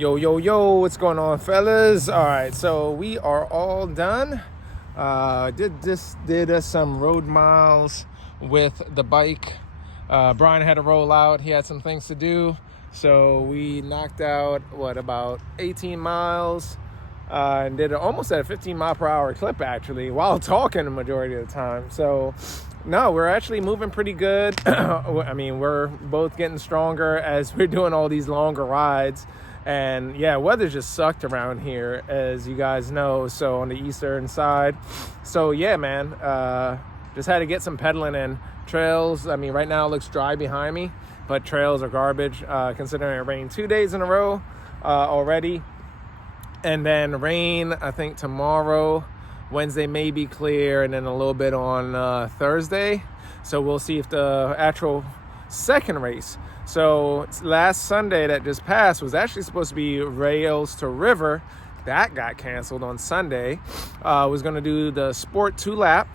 Yo, what's going on, fellas? All right, so we are all done. Did some road miles with the bike. Brian had to roll out. He had some things to do. So we knocked out, about 18 miles and did it almost at a 15 mile per hour clip, actually, while talking the majority of the time. So, no, we're actually moving pretty good. I mean, we're both getting stronger as we're doing all these longer rides. And yeah, weather just sucked around here, as you guys know, so on the eastern side. So yeah, man, just had to get some pedaling in. Trails, I mean, right now it looks dry behind me, but trails are garbage, considering it rained 2 days in a row already. And then rain, I think tomorrow, Wednesday may be clear, and then a little bit on Thursday. So we'll see if the actual second race. So last Sunday that just passed was actually supposed to be Rails to River. That got canceled on Sunday. Was going to do the Sport 2-lap.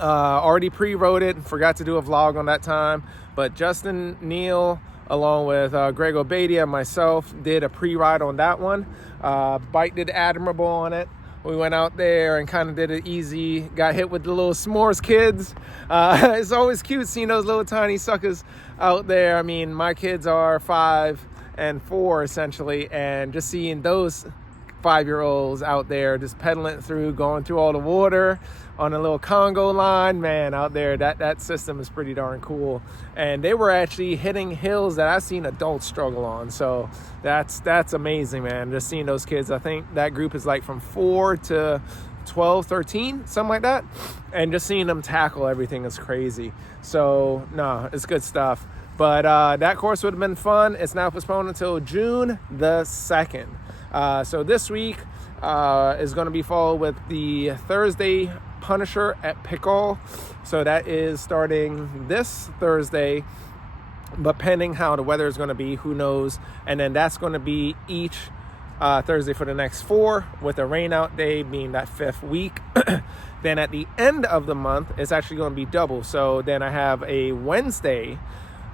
Already pre-wrote it. Forgot to do a vlog on that time. But Justin Neal, along with Greg Obadia and myself, did a pre-ride on that one. Bike did admirable on it. We went out there and kind of did it easy. Got hit with the little s'mores kids. It's always cute seeing those little tiny suckers out there. I mean, my kids are 5 and 4 essentially, and just seeing those 5-year-olds out there just pedaling through, going through all the water on a little Congo line, man, out there, that system is pretty darn cool. And they were actually hitting hills that I've seen adults struggle on. So that's amazing, man. Just seeing those kids. I think that group is like from 4 to 12, 13, something like that. And just seeing them tackle everything is crazy. So no, it's good stuff. But that course would have been fun. It's now postponed until June the 2nd. So this week is going to be followed with the Thursday Punisher at Pickle. So that is starting this Thursday, but pending how the weather is going to be, who knows. And then that's going to be each Thursday for the next 4, with a rain out day being that 5th week. Then at the end of the month, it's actually going to be double. So then I have a Wednesday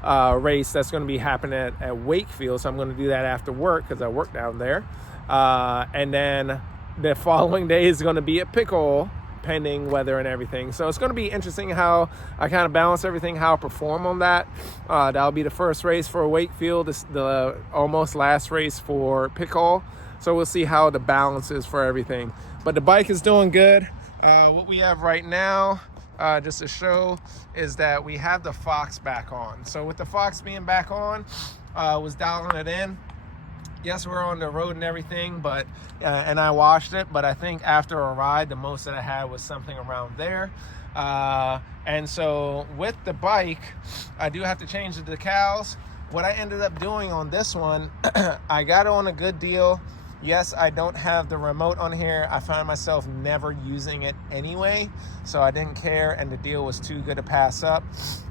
race that's going to be happening at Wakefield. So I'm going to do that after work because I work down there. And then the following day is going to be at Pickle, pending weather and everything. So it's going to be interesting how I kind of balance everything, how I perform on that. That'll be the first race for Wakefield. It's the almost last race for Pickle. So we'll see how the balance is for everything. But the bike is doing good. What we have right now, just to show, is that we have the Fox back on. So with the Fox being back on, was dialing it in. Yes, we're on the road and everything, but and I washed it, but I think after a ride, the most that I had was something around there. And so with the bike, I do have to change the decals. What I ended up doing on this one, I got it on a good deal. Yes, I don't have the remote on here. I found myself never using it anyway, so I didn't care, and the deal was too good to pass up.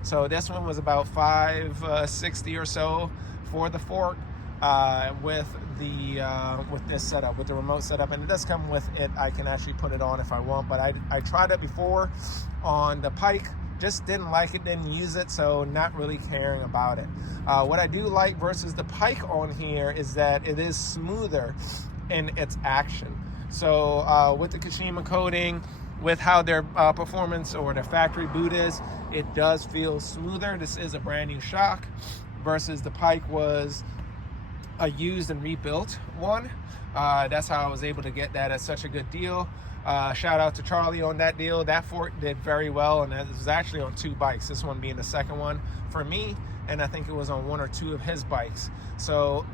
So this one was about $560 or so for the fork. With this setup, with the remote setup, and it does come with it. I can actually put it on if I want, but I tried it before on the Pike, just didn't like it, didn't use it, so not really caring about it. What I do like versus the Pike on here is that it is smoother in its action. So with the Kashima coating, with how their performance or their factory boot is, it does feel smoother. This is a brand new shock versus the Pike was a used and rebuilt one. That's how I was able to get that at such a good deal. Shout out to Charlie on that deal. That fork did very well, and it was actually on 2 bikes, this one being the second one for me, and I think it was on 1 or 2 of his bikes. So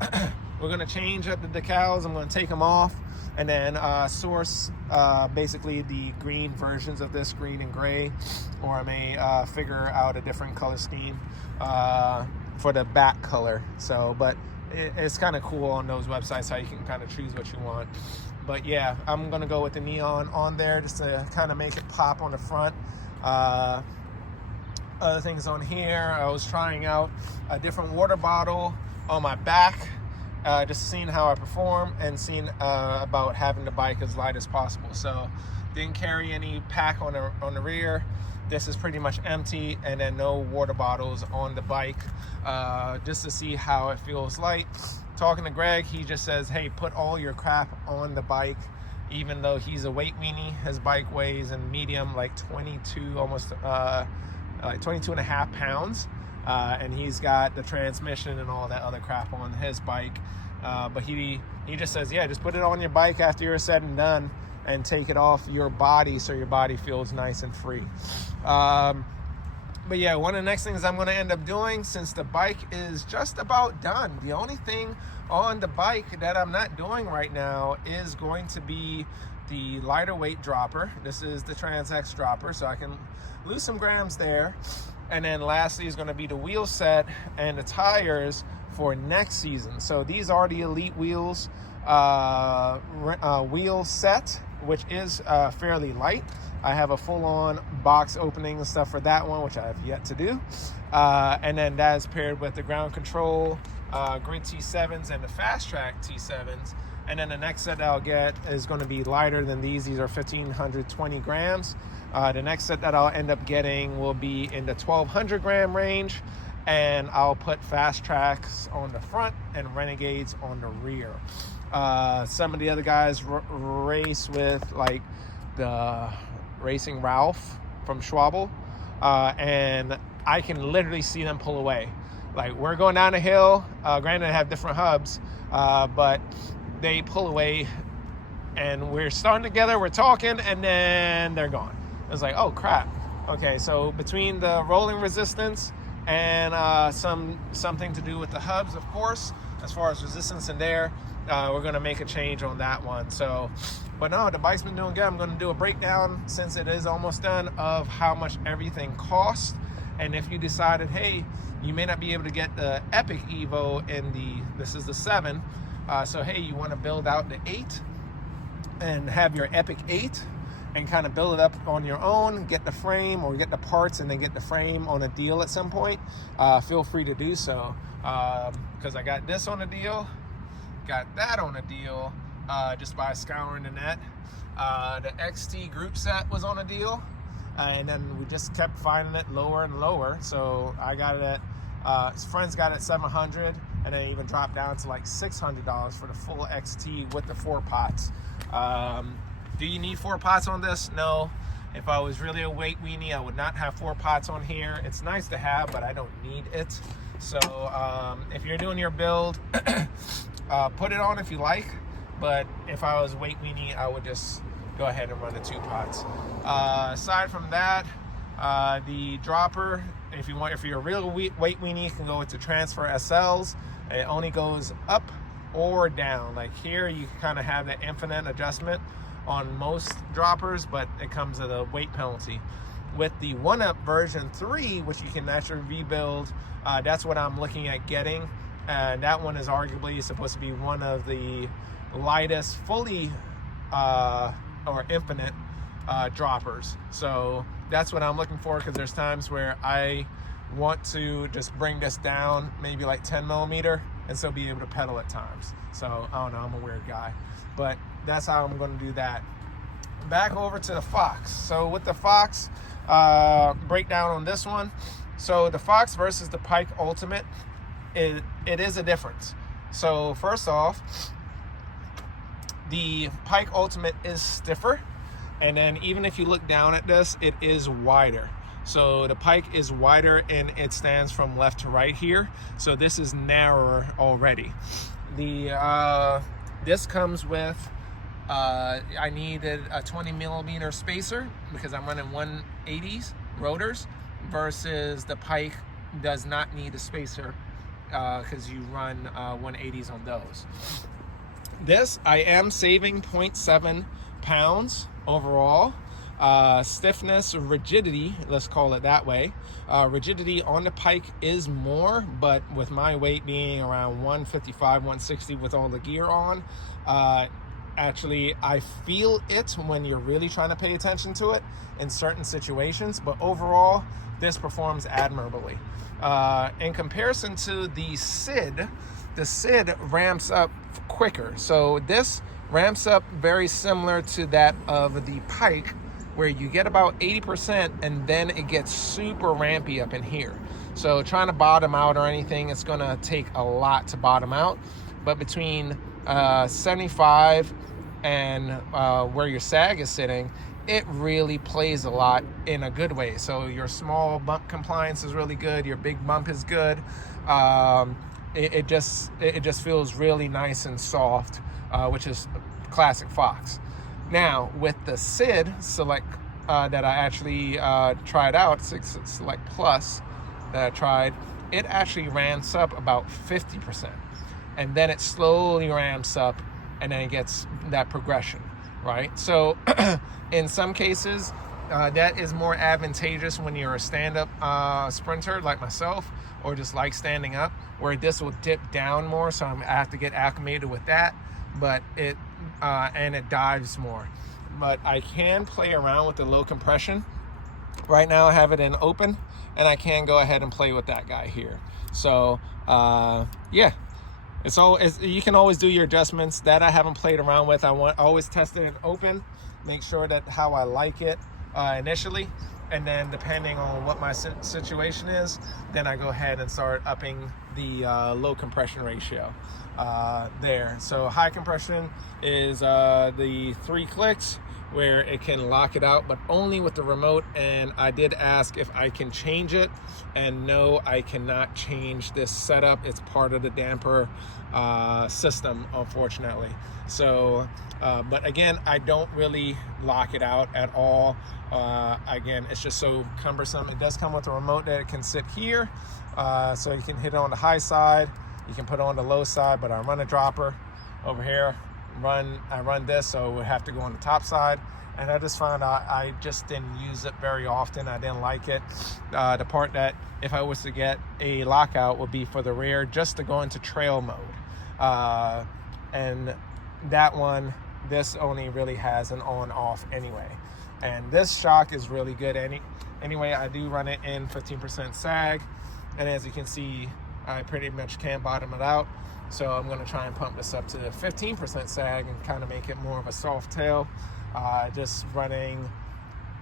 we're going to change up the decals. I'm going to take them off and then source basically the green versions of this, green and gray, or I may figure out a different color scheme for the back color. So, but it's kind of cool on those websites how you can kind of choose what you want. But yeah, I'm going to go with the neon on there just to kind of make it pop on the front. Other things on here, I was trying out a different water bottle on my back just seeing how I perform and seeing about having the bike as light as possible. So didn't carry any pack on the rear. This is pretty much empty, and then no water bottles on the bike, just to see how it feels light. Talking to Greg, he just says, hey, put all your crap on the bike. Even though he's a weight weenie, his bike weighs in medium like 22, almost like 22 and a half pounds. And he's got the transmission and all that other crap on his bike. But he just says, yeah, just put it on your bike after you're said and done, and take it off your body so your body feels nice and free. But yeah, one of the next things I'm going to end up doing, since the bike is just about done, the only thing on the bike that I'm not doing right now is going to be the lighter weight dropper. This is the Trans X dropper, so I can lose some grams there. And then lastly is going to be the wheel set and the tires for next season. So these are the Elite wheels, wheel set, which is fairly light. I have a full-on box opening and stuff for that one, which I have yet to do. And then that is paired with the ground control Grid T7s and the Fast Track T7s. And then the next set that I'll get is going to be lighter than these. These are 1,520 grams. The next set that I'll end up getting will be in the 1,200 gram range. And I'll put Fast Tracks on the front and Renegades on the rear. Some of the other guys race with like the Racing Ralph from Schwabel, and I can literally see them pull away. Like, we're going down a hill, granted I have different hubs, but they pull away, and we're starting together, we're talking, and then they're gone. It's like, oh crap. Okay, so between the rolling resistance and something to do with the hubs, of course, as far as resistance in there, we're going to make a change on that one. So, but no, the bike's been doing good. I'm going to do a breakdown, since it is almost done, of how much everything costs. And if you decided, hey, you may not be able to get the Epic Evo in this is the 7. So hey, you want to build out the 8 and have your Epic 8 and kind of build it up on your own, get the frame or get the parts and then get the frame on a deal at some point, feel free to do so. Because I got this on a deal, got that on a deal, just by scouring the net. The XT group set was on a deal, and then we just kept finding it lower and lower. So I got it at, his friends got it at $700, and then even dropped down to like $600 for the full XT with the 4 pots. Do you need 4 pots on this? No. If I was really a weight weenie, I would not have 4 pots on here. It's nice to have, but I don't need it. So if you're doing your build, put it on if you like. But if I was weight weenie, I would just go ahead and run the 2 pots. Aside from that, the dropper, if you're a real weight weenie, you can go with the Transfer SLs. It only goes up or down. Like here, you kind of have the infinite adjustment on most droppers, but it comes at a weight penalty. With the 1-Up version 3, which you can actually rebuild, that's what I'm looking at getting. And that one is arguably supposed to be one of the lightest fully or infinite droppers. So that's what I'm looking for, because there's times where I want to just bring this down maybe like 10 millimeter and still be able to pedal at times. So I don't know, I'm a weird guy, but that's how I'm going to do that. Back over to the Fox. So with the Fox, breakdown on this one. So the Fox versus the Pike Ultimate, it is a difference. So first off, the Pike Ultimate is stiffer, and then even if you look down at this, it is wider. So the Pike is wider and it stands from left to right here. So this is narrower already. This comes with, I needed a 20 millimeter spacer because I'm running 180s rotors, versus the Pike does not need a spacer because you run 180s on those. This, I am saving 0.7 pounds overall. Stiffness, rigidity, let's call it that way. Rigidity on the Pike is more, but with my weight being around 155, 160 with all the gear on, actually I feel it when you're really trying to pay attention to it in certain situations, but overall this performs admirably. In comparison to the SID the SID ramps up quicker. So this ramps up very similar to that of the Pike, where you get about 80% and then it gets super rampy up in here. So trying to bottom out or anything, it's gonna take a lot to bottom out. But between 75 and where your sag is sitting, it really plays a lot in a good way. So your small bump compliance is really good. Your big bump is good. It just feels really nice and soft, which is classic Fox. Now with the SID Select that I actually tried out, Select Plus that I tried, it actually ramps up about 50%, and then it slowly ramps up, and then it gets that progression, right? So in some cases, that is more advantageous when you're a stand-up sprinter like myself, or just like standing up, where this will dip down more, so I have to get acclimated with that. But it dives more. But I can play around with the low compression. Right now I have it in open, and I can go ahead and play with that guy here. So yeah, you can always do your adjustments. That I haven't played around with. I always test it in open, make sure that how I like it initially, and then depending on what my situation is, then I go ahead and start upping the low compression ratio there. So high compression is the 3 clicks, where it can lock it out, but only with the remote. And I did ask if I can change it, and no, I cannot change this setup. It's part of the damper system, unfortunately. So but again, I don't really lock it out at all. Again, it's just so cumbersome. It does come with a remote that it can sit here, so you can hit it on the high side, you can put it on the low side, but I run a dropper over here. I run this, so it would have to go on the top side, and I just found out I just didn't use it very often. I didn't like it. The part that if I was to get a lockout would be for the rear, just to go into trail mode, and that one, this only really has an on-off anyway. And this shock is really good anyway. I do run it in 15% sag, and as you can see, I pretty much can bottom it out. So I'm going to try and pump this up to 15% sag and kind of make it more of a soft tail. Just running,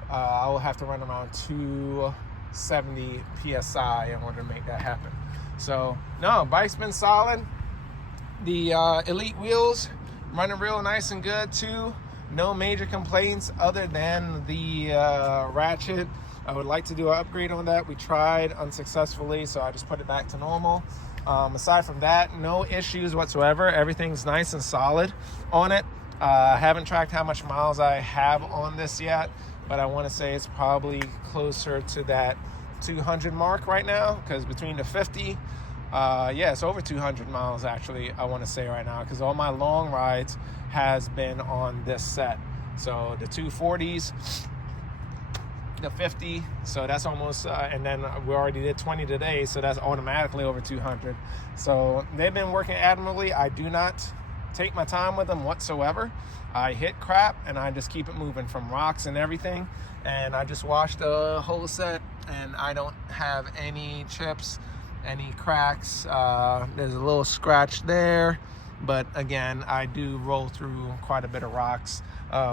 I'll have to run around 270 PSI in order to make that happen. So no, bike's been solid. The Elite wheels running real nice and good too. No major complaints other than the ratchet. I would like to do an upgrade on that. We tried unsuccessfully, so I just put it back to normal. Aside from that, no issues whatsoever. Everything's nice and solid on it. I haven't tracked how much miles I have on this yet, but I want to say it's probably closer to that 200 mark right now, because between the 50, yeah, it's over 200 miles actually, I want to say right now, because all my long rides has been on this set. So the 240s, the 50, so that's almost and then we already did 20 today, so that's automatically over 200. So they've been working admirably. I do not take my time with them whatsoever. I hit crap and I just keep it moving from rocks and everything, and I just washed the whole set, and I don't have any chips, any cracks. There's a little scratch there, but again, I do roll through quite a bit of rocks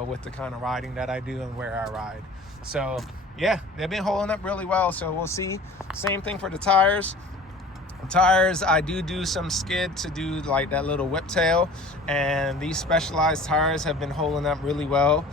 with the kind of riding that I do and where I ride. So yeah, they've been holding up really well, so we'll see. Same thing for the tires. Tires, I do some skid to do like that little whip tail, and these Specialized tires have been holding up really well.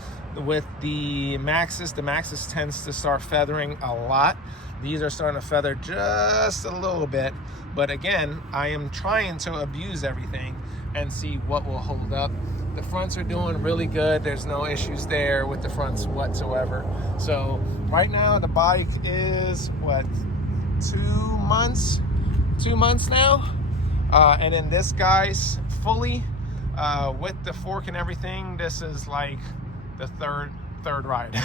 With the Maxxis tends to start feathering a lot. These are starting to feather just a little bit, but again, I am trying to abuse everything and see what will hold up. The fronts are doing really good. There's no issues there with the fronts whatsoever. So right now the bike is what, 2 months now, and then this guy's fully with the fork and everything, this is like the third ride.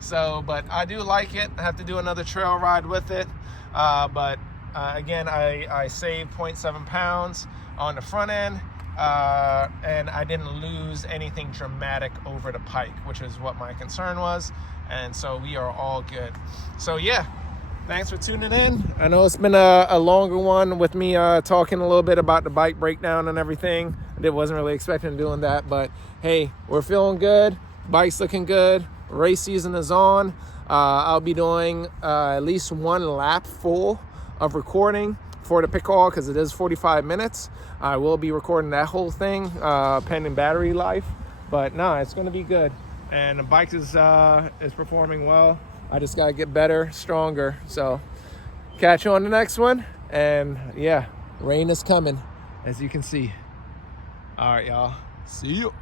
So but I do like it. I have to do another trail ride with it, but again, I saved 0.7 pounds on the front end, and I didn't lose anything dramatic over the Pike, which is what my concern was, and so we are all good. So yeah, Thanks for tuning in. I know it's been a longer one with me talking a little bit about the bike breakdown and everything. I wasn't really expecting doing that, but hey, we're feeling good. Bike's looking good. Race season is on. I'll be doing at least one lap full of recording for the pick all because it is 45 minutes. I will be recording that whole thing pending battery life, but no, it's going to be good. And the bike is performing well. I just got to get better, stronger. So catch you on the next one. And yeah, rain is coming, as you can see. All right, y'all. See you.